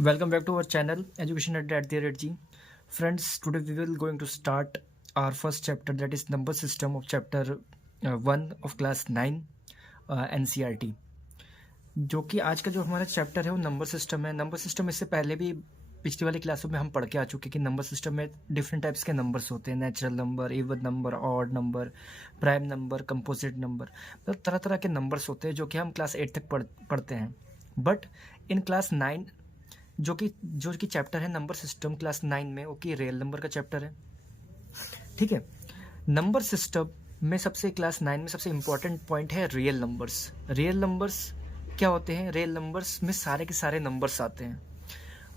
Welcome back to our channel Education at the rate G. Friends, today we will going to start our first chapter, that is number system of chapter 1 of class 9 NCERT. जो कि आज का जो हमारा chapter है वो number system है। Number system इससे पहले भी पिछली वाली क्लासों में हम पढ़ के आ चुके कि नंबर सिस्टम में डिफरेंट टाइप्स के नंबर्स होते हैं, natural number, even number, odd number, prime number, composite number, मतलब तरह तरह के नंबर्स होते हैं जो कि हम क्लास 8 तक पढ़ते हैं। बट इन क्लास 9 जो कि चैप्टर है नंबर सिस्टम क्लास 9 में, वो कि रियल नंबर का चैप्टर है। ठीक है, नंबर सिस्टम में सबसे क्लास 9 में सबसे इंपॉर्टेंट पॉइंट है रियल नंबर्स। रियल नंबर्स क्या होते हैं? रियल नंबर्स में सारे के सारे नंबर्स आते हैं।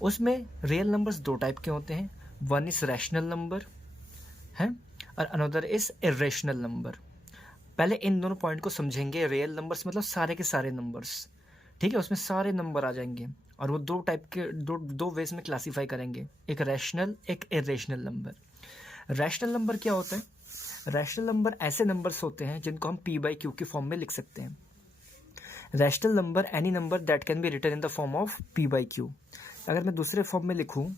उसमें रियल नंबर्स दो टाइप के होते हैं, वन इज रैशनल नंबर है और अनदर इज इरेशनल नंबर। पहले इन दोनों पॉइंट को समझेंगे। रियल नंबर्स मतलब सारे के सारे नंबर्स, ठीक है, उसमें सारे नंबर आ जाएंगे और वो दो टाइप के दो वेज में क्लासीफाई करेंगे, एक रैशनल एक इरेशनल नंबर। रैशनल नंबर क्या होता है? रैशनल नंबर ऐसे नंबर्स होते हैं जिनको हम p बाई क्यू की फॉर्म में लिख सकते हैं। Rational number any number that can be written in the form of p by Q. अगर मैं दूसरे फॉर्म में लिखूं,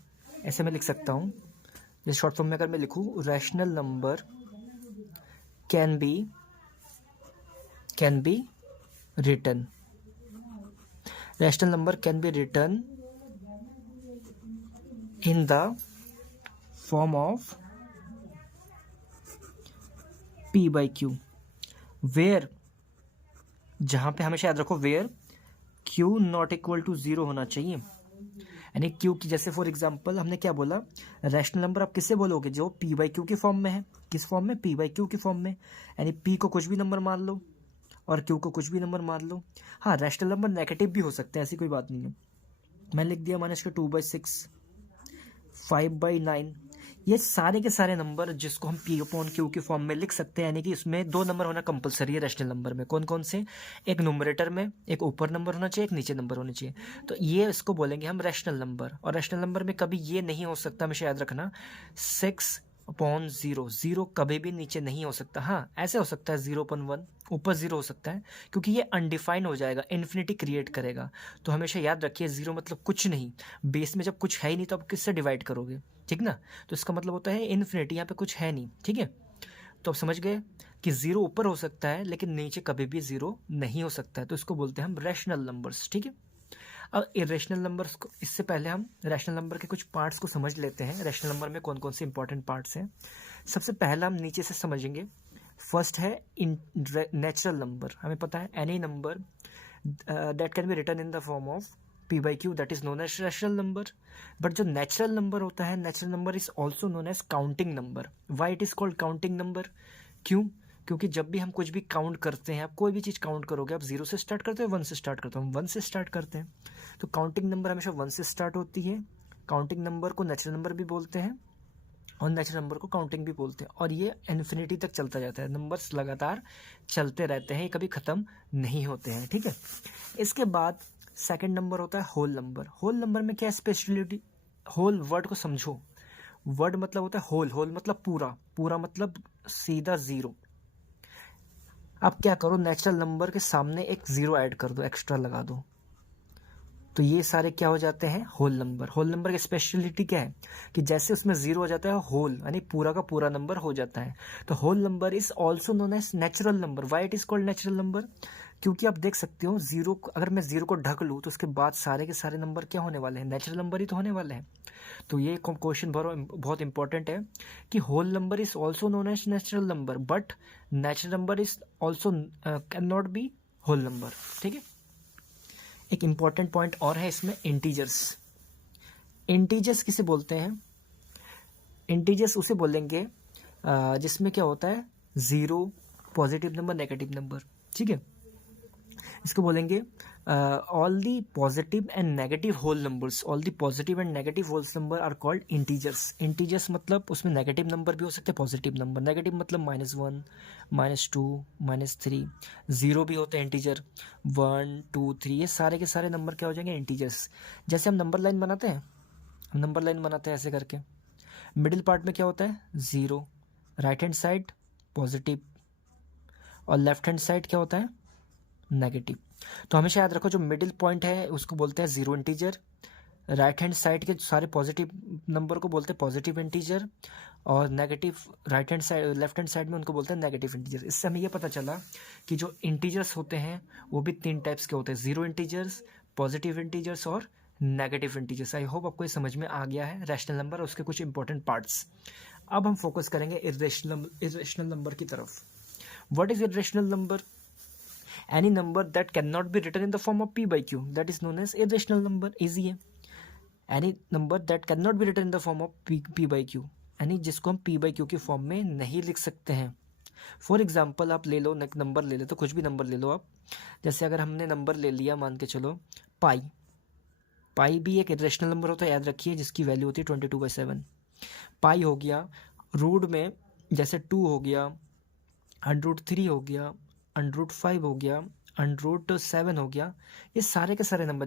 ऐसे मैं लिख सकता हूं, जैसे शॉर्ट फॉर्म में अगर मैं लिखूं, rational number can be written, rational number can be written in the form of p by q, where, जहां पे हमेशा याद रखो where q not equal to 0 होना चाहिए। यानी q की, जैसे फॉर एग्जांपल हमने क्या बोला, रैशनल नंबर आप किससे बोलोगे? जो p बाई क्यू की फॉर्म में है। किस फॉर्म में? p बाई क्यू की फॉर्म में। यानी p को कुछ भी नंबर मान लो और q को कुछ भी नंबर मान लो। हाँ, रैशनल नंबर नेगेटिव भी हो सकते हैं, ऐसी कोई बात नहीं है। मैं लिख दिया माइनस के 2/6, 5/9। ये सारे के सारे नंबर जिसको हम p अपॉन क्यू की फॉर्म में लिख सकते हैं, यानी कि इसमें दो नंबर होना कंपलसरी है रैशनल नंबर में। कौन कौन से? एक न्यूमरेटर में एक ऊपर नंबर होना चाहिए, एक नीचे नंबर होना चाहिए। तो ये इसको बोलेंगे हम रैशनल नंबर। और रैशनल नंबर में कभी ये नहीं हो सकता, हमेशा याद रखना, 6/0, 0 कभी भी नीचे नहीं हो सकता। हाँ, ऐसे हो सकता है 0/1 ऊपर 0 हो सकता है, क्योंकि ये अनडिफाइंड हो जाएगा, इन्फिनिटी क्रिएट करेगा। तो हमेशा याद रखिए 0 मतलब कुछ नहीं। बेस में जब कुछ है ही नहीं तो आप किससे डिवाइड करोगे? ठीक ना? तो इसका मतलब होता है इन्फिनिटी, यहाँ पे कुछ है नहीं। ठीक है, तो आप समझ गए कि 0 ऊपर हो सकता है लेकिन नीचे कभी भी 0 नहीं हो सकता है। तो इसको बोलते हैं हम रैशनल नंबर्स। ठीक है, अब इरेशनल नंबर्स को, इससे पहले हम रैशनल नंबर के कुछ पार्ट्स को समझ लेते हैं। रैशनल नंबर में कौन कौन से इंपॉर्टेंट पार्ट्स हैं। सबसे पहला हम नीचे से समझेंगे। फर्स्ट है नेचुरल नंबर। हमें पता है any number that can be written in the form of p by Q, that is known as rational number. But जो नेचुरल नंबर होता है, natural number is also known as counting number. Why it is called counting number? क्यों? क्योंकि जब भी हम कुछ भी काउंट करते हैं, आप कोई भी चीज़ काउंट करोगे, आप 0 से स्टार्ट करते हो, 1 से स्टार्ट करते हो, हम 1 से स्टार्ट करते हैं। तो काउंटिंग नंबर हमेशा 1 से स्टार्ट होती है। काउंटिंग नंबर को नेचुरल नंबर भी बोलते हैं और नेचुरल नंबर को काउंटिंग भी बोलते हैं। और ये इन्फिनिटी तक चलता जाता है, नंबर्स लगातार चलते रहते हैं, ये कभी ख़त्म नहीं होते हैं। ठीक है, इसके बाद सेकंड नंबर होता है होल नंबर। होल नंबर में क्या स्पेशलिटी? होल वर्ड को समझो। वर्ड मतलब होता है होल, होल मतलब पूरा, पूरा मतलब सीधा 0। आप क्या करो, नेचुरल नंबर के सामने एक 0 ऐड कर दो, एक्स्ट्रा लगा दो, तो ये सारे क्या हो जाते हैं? Whole number. होल नंबर की स्पेशलिटी क्या है कि जैसे उसमें 0 हो जाता है, होल यानी पूरा का पूरा नंबर हो जाता है। तो whole number is also known as natural number. Why it is called natural number? क्योंकि आप देख सकते हो 0, अगर मैं 0 को ढक लूँ तो उसके बाद सारे के सारे नंबर क्या होने वाले हैं? नेचुरल नंबर ही तो होने वाले हैं। तो ये क्वेश्चन बहुत इंपॉर्टेंट है कि whole number is also known as natural number, but natural number is also can not be whole number. ठीक है, एक इंपॉर्टेंट पॉइंट और है इसमें, इंटीजर्स। इंटीजर्स किसे बोलते हैं? इंटीजर्स उसे बोलेंगे जिसमें क्या होता है, 0, पॉजिटिव नंबर, नेगेटिव नंबर। ठीक है, इसको बोलेंगे all the positive and negative whole numbers. All the positive and negative whole number are called integers. Integers मतलब उसमें नेगेटिव नंबर भी हो सकते हैं, पॉजिटिव नंबर। नेगेटिव मतलब -1, -2, -3, 0 भी होते हैं इंटीजर, 1, 2, 3, ये सारे के सारे नंबर क्या हो जाएंगे? इंटीजर्स। जैसे हम नंबर लाइन बनाते हैं, हम नंबर लाइन बनाते हैं ऐसे करके, मिडिल पार्ट में क्या होता है? 0, राइट हैंड साइड पॉजिटिव और लेफ्ट हैंड साइड क्या होता है? नेगेटिव। तो हमेशा याद रखो जो मिडिल पॉइंट है उसको बोलते हैं 0 इंटीजर, राइट हैंड साइड के सारे पॉजिटिव नंबर को बोलते हैं पॉजिटिव इंटीजर, और negative right hand side left hand side में उनको बोलते हैं नेगेटिव इंटीजर। इससे हमें ये पता चला कि जो इंटीजर्स होते हैं वो भी 3 टाइप्स के होते हैं, जीरो इंटीजर्स, पॉजिटिव इंटीजर्स और नेगेटिव इंटीजर्स। आई होप आपको ये समझ में आ गया है रैशनल नंबर और उसके कुछ इंपॉर्टेंट पार्ट्स। अब हम फोकस करेंगे इर्रेशनल नंबर की तरफ। What is irrational number? Any number that can not be written in the form of p by q, that is known as irrational number. Easy है। Any number that can not be written in the form of p by q, यानी जिसको हम p by q की form में नहीं लिख सकते हैं। फॉर एग्जाम्पल आप ले लो, नंबर ले लो, तो कुछ भी नंबर ले लो आप। जैसे अगर हमने नंबर ले लिया, मान के चलो पाई, पाई भी एक इरेशनल नंबर होता है, याद रखिए, जिसकी वैल्यू होती है 22/7। पाई हो गया, रूट में जैसे 2 हो गया, √3 हो गया, √5 हो गया, √7 हो गया। ये सारे के सारे नंबर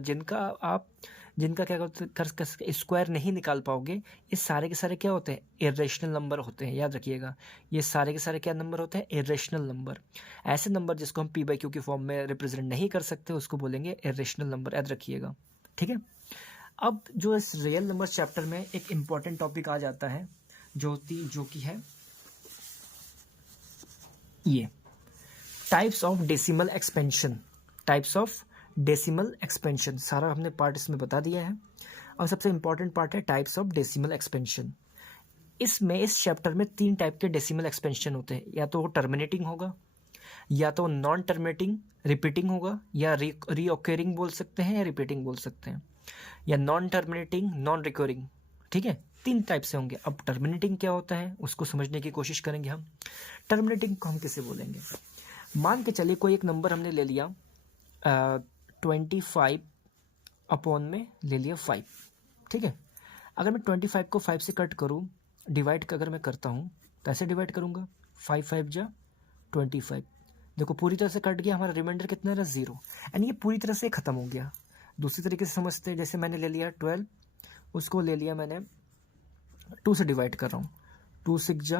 जिनका क्या कर स्क्वायर नहीं निकाल पाओगे, ये सारे के सारे क्या होते हैं? इरेशनल नंबर होते हैं, याद रखिएगा। ये सारे के सारे क्या नंबर होते हैं? Irrational number. ऐसे नंबर जिसको हम p by q की फॉर्म में रिप्रेजेंट नहीं कर सकते उसको बोलेंगे इरेशनल नंबर, याद रखिएगा। ठीक है। अब जो इस रियल नंबर चैप्टर में एक इम्पॉर्टेंट टॉपिक आ जाता है जो कि है ये types of decimal expansion. Types of decimal expansion सारा हमने पार्ट इसमें बता दिया है। और सबसे इंपॉर्टेंट पार्ट है टाइप्स ऑफ डेसिमल एक्सपेंशन। इस चैप्टर में 3 टाइप के डेसिमल एक्सपेंशन होते हैं, या तो वो टर्मिनेटिंग होगा, या तो नॉन टर्मिनेटिंग रिपीटिंग होगा, या रीऑकरिंग बोल सकते हैं, या रिपीटिंग बोल सकते हैं, या नॉन टर्मिनेटिंग नॉन रिकरिंग। ठीक है, 3 टाइप से होंगे। अब टर्मिनेटिंग क्या होता है उसको समझने की कोशिश करेंगे हम। टर्मिनेटिंग को हम किसे बोलेंगे? मान के चलिए कोई एक नंबर हमने ले लिया 25 अपॉन में ले लिया 5। ठीक है, अगर मैं 25 को 5 से कट करूँ, डिवाइड अगर मैं करता हूँ तो ऐसे डिवाइड करूँगा, 5 5 जा 25। देखो पूरी तरह से कट गया, हमारा रिमाइंडर कितना रहा? 0। यानी ये पूरी तरह से ख़त्म हो गया। दूसरी तरीके से समझते हैं, जैसे मैंने ले लिया 12, उसको ले लिया मैंने 2 से डिवाइड कर रहा हूँ, 2 6 जा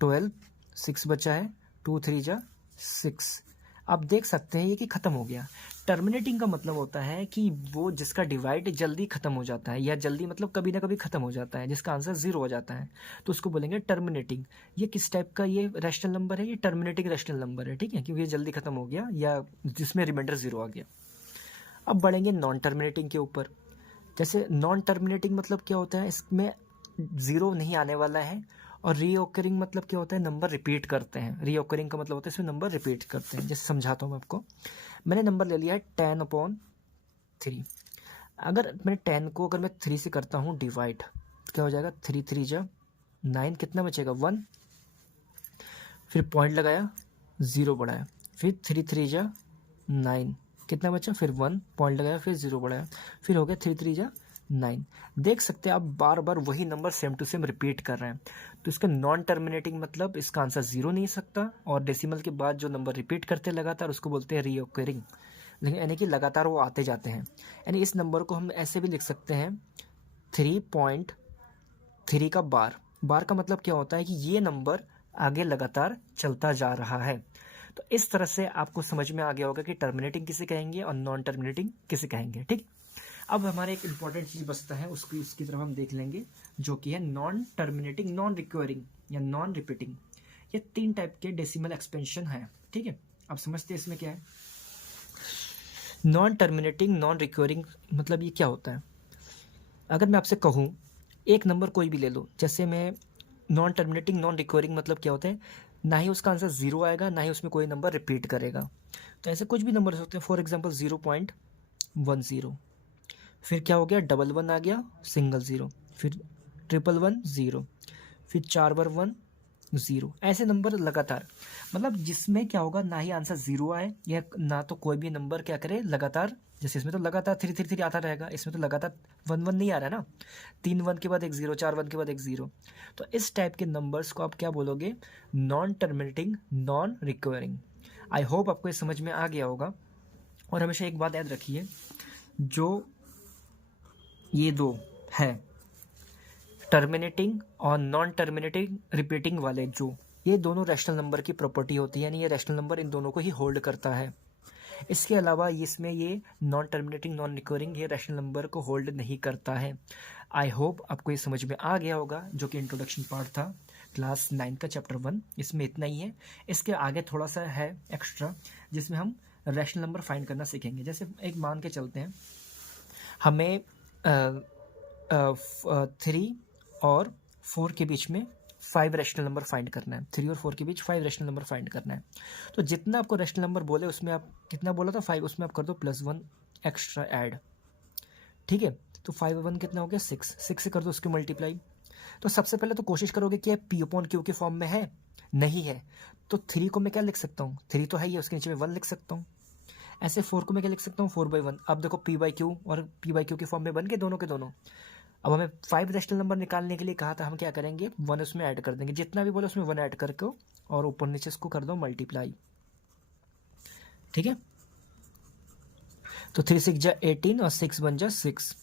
12, 6 बचा है, 2 3 जा 6। आप देख सकते हैं ये कि ख़त्म हो गया। टर्मिनेटिंग का मतलब होता है कि वो जिसका डिवाइड जल्दी ख़त्म हो जाता है, या जल्दी मतलब कभी ना कभी ख़त्म हो जाता है, जिसका आंसर 0 हो जाता है, तो उसको बोलेंगे टर्मिनेटिंग। ये किस टाइप का ये रैशनल नंबर है? ये टर्मिनेटिंग रैशनल नंबर है। ठीक है, क्योंकि ये जल्दी ख़त्म हो गया या जिसमें रिमाइंडर 0 आ गया। अब बढ़ेंगे नॉन टर्मिनेटिंग के ऊपर। जैसे नॉन टर्मिनेटिंग मतलब क्या होता है? इसमें 0 नहीं आने वाला है। और रीओकरिंग मतलब क्या होता है? नंबर रिपीट करते हैं। रीओकरिंग का मतलब होता है इसमें नंबर रिपीट करते हैं। जैसे समझाता हूँ मैं आपको। मैंने नंबर ले लिया है 10/3। अगर मैं 10 को अगर मैं 3 से करता हूँ डिवाइड, क्या हो जाएगा? 3 3 जा 9, कितना बचेगा? 1। फिर पॉइंट लगाया, 0 बढ़ाया, फिर 3 3 जा 9, कितना बचा? फिर 1, पॉइंट लगाया, फिर 0 बढ़ाया, फिर हो गया 3 3 जा 9। देख सकते हैं आप बार बार वही number same to same repeat कर रहे हैं। तो इसका नॉन टर्मिनेटिंग मतलब इसका आंसर 0 नहीं सकता। और डेसिमल के बाद जो नंबर रिपीट करते हैं लगातार उसको बोलते हैं रीओकरिंग, लेकिन यानी कि लगातार वो आते जाते हैं। यानी इस नंबर को हम ऐसे भी लिख सकते हैं 3.3 का बार। बार का मतलब क्या होता है कि ये नंबर आगे लगातार चलता जा रहा है। तो इस तरह से आपको समझ में आ गया होगा कि टर्मिनेटिंग किसे कहेंगे और नॉन टर्मिनेटिंग किसे कहेंगे। ठीक, अब हमारे एक इंपॉर्टेंट चीज बचता है, उसकी तरफ हम देख लेंगे, जो कि है नॉन टर्मिनेटिंग नॉन रिक्वायरिंग या नॉन रिपीटिंग। ये 3 टाइप के डेसिमल एक्सपेंशन है। ठीक है, अब समझते हैं इसमें क्या है। नॉन टर्मिनेटिंग नॉन रिक्वायरिंग मतलब ये क्या होता है? अगर मैं आपसे कहूँ एक नंबर कोई भी ले लो, जैसे मैं नॉन टर्मिनेटिंग नॉन रिक्वायरिंग मतलब क्या होता है? ना ही उसका आंसर 0 आएगा, ना ही उसमें कोई नंबर रिपीट करेगा। तो ऐसे कुछ भी नंबर होते हैं। फॉर एग्जाम्पल 0.10, फिर क्या हो गया? 11 आ गया, सिंगल 0, फिर 111 0, फिर 4 बार 1 0। ऐसे नंबर लगातार, मतलब जिसमें क्या होगा? ना ही आंसर 0 आए, या ना तो कोई भी नंबर क्या करे लगातार। जैसे इसमें तो लगातार 3 3 3 आता रहेगा, इसमें तो लगातार 1 1 नहीं आ रहा है ना। 3 1 के बाद एक 0, 4 1 के बाद एक 0। तो इस टाइप के नंबर्स को आप क्या बोलोगे? Non terminating non requiring. I hope आपको ये समझ में आ गया होगा। और हमेशा एक बात याद रखिए, जो ये 2 है टर्मिनेटिंग और नॉन टर्मिनेटिंग रिपीटिंग वाले, जो ये दोनों रैशनल नंबर की प्रॉपर्टी होती है, यानी ये रैशनल नंबर इन दोनों को ही होल्ड करता है। इसके अलावा इसमें ये नॉन टर्मिनेटिंग नॉन रिकरिंग ये रैशनल नंबर को होल्ड नहीं करता है। आई होप आपको ये समझ में आ गया होगा, जो कि इंट्रोडक्शन पार्ट था क्लास 9 का चैप्टर 1। इसमें इतना ही है। इसके आगे थोड़ा सा है एक्स्ट्रा, जिसमें हम रैशनल नंबर फाइंड करना सीखेंगे। जैसे एक मान के चलते हैं, हमें 3 और 4 के बीच में 5 रैशनल नंबर फाइंड करना है। 3 और 4 के बीच 5 रैशनल नंबर फाइंड करना है। तो जितना आपको रैशनल नंबर बोले उसमें आप कितना बोला था 5, उसमें आप कर दो +1 एक्स्ट्रा ऐड। ठीक है, तो 5 और 1 कितना हो गया 6 से कर दो उसकी मल्टीप्लाई। तो सबसे पहले तो कोशिश करोगे कि P/Q के फॉर्म में है, नहीं है तो 3 को मैं क्या लिख सकता हूँ, 3 तो है ही, उसके नीचे में 1 लिख सकता हूँ। ऐसे 4 को मैं क्या लिख सकता हूँ 4/1। अब देखो P/Q और P/Q के फॉर्म में बन गए दोनों के दोनों। अब हमें 5 रैशनल नंबर निकालने के लिए कहा था, हम क्या करेंगे 1 उसमें ऐड कर देंगे, जितना भी बोले उसमें 1 ऐड करके और ऊपर नीचे इसको कर दो मल्टीप्लाई। ठीक है, तो 3 6 जा 18 और 6 बन जा 6,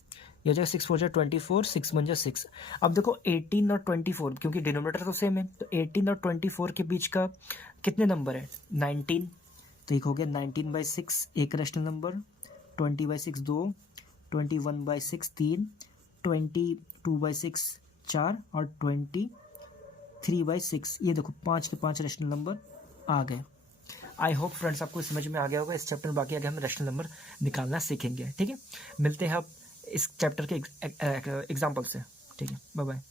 ये जो 6 4 जा 24, 6 बन जा 6। अब देखो 18 और 24 क्योंकि डिनोमिनेटर तो सेम है, तो 18 और 24 के बीच का कितने नंबर है 19, तो एक हो गया 19/6 एक रैशनल नंबर, 20/6 2, 21/6 3, 22/6 4 और 23/6, ये देखो 5 के 5 रैशनल नंबर आ गए। आई होप फ्रेंड्स आपको समझ में आ गया होगा। इस चैप्टर में बाकी आगे हम रैशनल नंबर निकालना सीखेंगे। ठीक है, मिलते हैं अब इस चैप्टर के एग्जाम्पल से। ठीक है, बाय बाय।